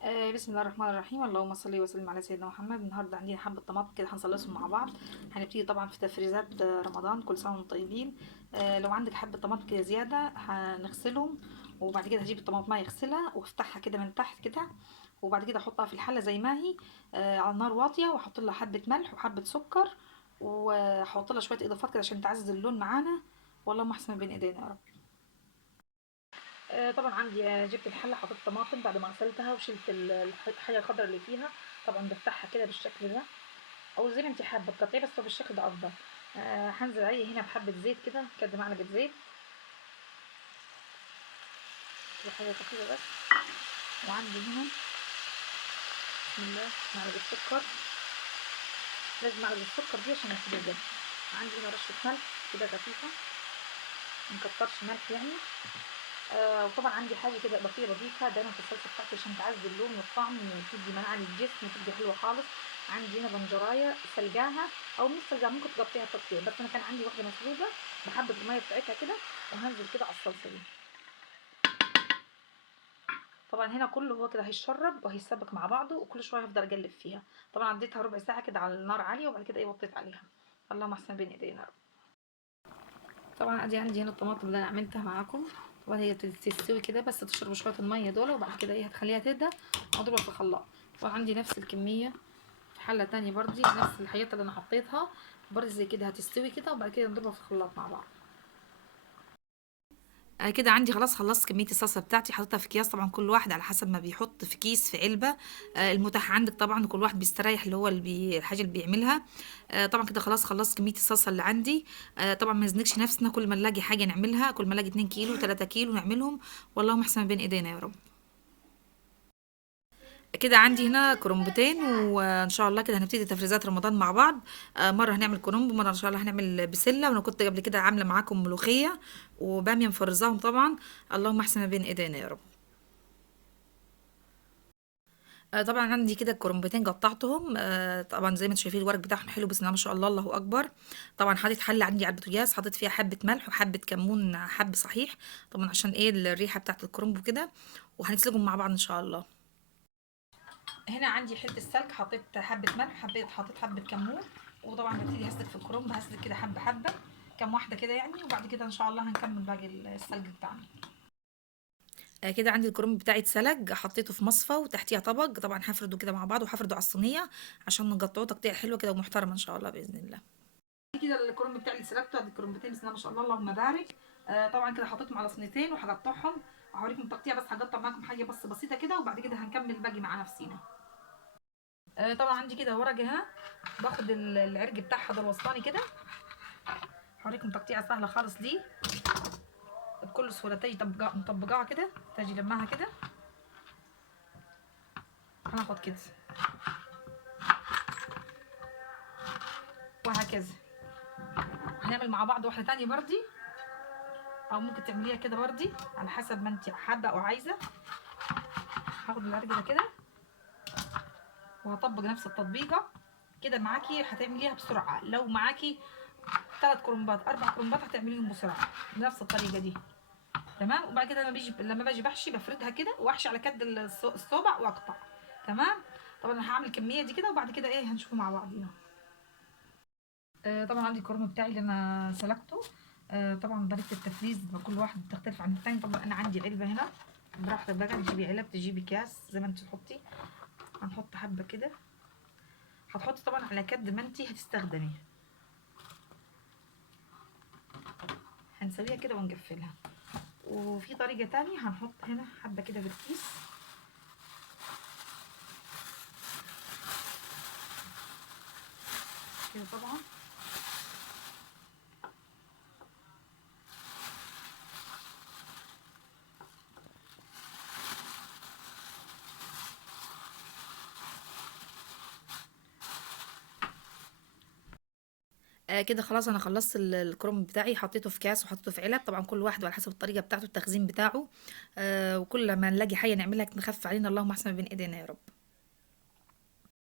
بسم الله الرحمن الرحيم، اللهم صل وسلم على سيدنا محمد. النهارده عندنا حبه طماطم كده هنصلصهم مع بعض. هنبتدي طبعا في تفريزات رمضان، كل سنه وانتم طيبين. لو عندك حبه طماطم كده زياده هنغسلهم، وبعد كده هجيب الطماطم يغسلها وافتحها كده من تحت كده، وبعد كده احطها في الحله زي ما هي على النار واطيه، واحط لها حبه ملح وحبه سكر، واحط لها شويه اضافات كده عشان تعزز اللون معانا، والله احسن بين ايدينا يا رب. طبعا عندي جبت الحله، حطيت طماطم بعد ما غسلتها وشلت الحاجه الخضراء اللي فيها. طبعا بفتحها كده بالشكل ده، او زي ما انت حابه تقطعيه، بس هو بالشكل ده افضل. هنزل عليه هنا بحبه زيت كده، كده معلقه زيت، دي حاجه خفيفه بس. وعندي هنا بسم الله معلقه سكر، لازم معلقه السكر دي عشان يحلو بجد. عندي هنا رشه ملح كده خفيفه، مكترش ملح يعني. وطبعا عندي حاجه كده اضافيه بضيفها دايما في الصلصه بتاعتي عشان تعزز اللون والطعم وتدي مناعه للجسم وتدي حلوه خالص. عندي هنا بنجرايه سلقاها، او مش سلقاها، ممكن تغطيها تغطيه، بس انا كان عندي واحده مسلوقه بحبه الميه بتاعتها كده، وهنزل كده على الصلصه دي. طبعا هنا كله هو كده هيشرب وهيسبك مع بعضه، وكل شويه هفضل اقلب فيها. طبعا عديتها ربع ساعه كده على النار عاليه، وبعد كده ايه وطيت عليها. اللهم احسن بين ايدينا. طبعا ادي عندي هنا الطماطم اللي انا عملتها معاكم. طبعا هي تستوي كده بس تشرب شويه الميه دول، وبعد كده ايه هتخليها تهدى واضربها في الخلاط. طبعا عندي نفس الكميه في حله تانية برضي، نفس الحاجات اللي انا حطيتها برضه زي كده هتستوي كده، وبعد كده نضربها في الخلاط مع بعض. كده عندي خلاص خلصت كمية الصلصة بتاعتي، حطيتها في اكياس. طبعا كل واحد على حسب ما بيحط في كيس، في علبة، المتاح عندك طبعا، كل واحد بيستريح اللي هو الحاجة اللي بيعملها. طبعا كده خلاص خلصت كمية الصلصة اللي عندي. طبعا ما نزنكش نفسنا، كل ما نلاقي حاجة نعملها، كل ما نلاقي 2 كيلو 3 كيلو نعملهم، والله احسن ما بين ايدينا يا رب. كده عندي هنا كرنبتين، وان شاء الله كده هنبتدي تفريزات رمضان مع بعض. مره هنعمل كرنب، ومره ان شاء الله هنعمل بسله، وانا كنت قبل كده عامله معاكم ملوخيه وباميه مفرزاهم طبعا. اللهم احسن ما بين ايدينا يا رب. طبعا عندي كده الكرنبتين قطعتهم. طبعا زي ما انتم شايفين الورق بتاعهم حلو، بسم الله ما شاء الله، الله اكبر. طبعا حطيت حله عندي على البوتاجاز، حطيت فيها حبه ملح وحبه كمون، حب صحيح، طبعا عشان ايه الريحه بتاعت الكرنب وكده، وهنسلقهم مع بعض ان شاء الله. هنا عندي حته السلق، حطيت حبه ملح، حطيت حبه كمون، وطبعا ببتدي هسلق في الكرنب، هسلق كده حبه حبه، كام واحده كده يعني، وبعد كده ان شاء الله هنكمل باقي السلق بتاعنا. كده عندي الكرنب بتاعي اتسلق، حطيته في مصفى وتحتيها طبق، طبعا هفرده كده مع بعض وهفرده على الصينيه عشان نقطعه تقطيع حلوه كده ومحترمه ان شاء الله باذن الله. كده الكرنب بتاعي اللي سلقته، ادي الكرنبتين بسم الله ما شاء الله، اللهم بارك. طبعا كده حطيتهم على صينيتين وهقطعهم، وهوريكم التقطيع، بس هقطع معاكم حاجه بس بسيطه كده، وبعد كده هنكمل الباقي مع نفسينا. طبعا عندي كده ورقه هنا، باخد العرق بتاعها ده الوسطاني كده، هوريكم تقطيعه سهله خالص دي، بكل سهوله تجي مطبقاها كده، تجي لماها كده، هناخد كده وهكذا. هنعمل مع بعض واحده تانية بردي، او ممكن تعمليها كده بردي على حسب ما انت حابه او عايزه. هاخد العرق ده كده وهطبق نفس التطبيقه كده معاكي، هتعمليها بسرعه. لو معاكي 3 كرنبات 4 كرنبات هتعمليهم بسرعه بنفس الطريقه دي. تمام. وبعد كده لما باجي بحشي بفردها كده، واحشي على كد الصوبع واقطع. تمام. طبعا انا هعمل الكميه دي كده، وبعد كده ايه هنشوفه مع بعضينا. طبعا عندي الكرنب بتاعي اللي انا سلقته. طبعا طريقه التفريز كل واحد بتختلف عن التاني. طبعا انا عندي علبه هنا، براحتك بقى تجيبي علب تجيبي كاس زي ما انت تحطي. هنحط حبه كده، هتحطي طبعا على قد ما انت هتستخدمي. هنسويها كده ونقفلها. وفي طريقه تانية، هنحط هنا حبه كده في الكيس كده طبعا. كده خلاص انا خلصت الكرنب بتاعي، حطيته في كاس وحطيته في علب، طبعا كل واحد على حسب الطريقه بتاعته التخزين بتاعه. وكل ما نلاقي حاجه نعملها نخفف علينا، اللهم احسن بين ايدينا يا رب.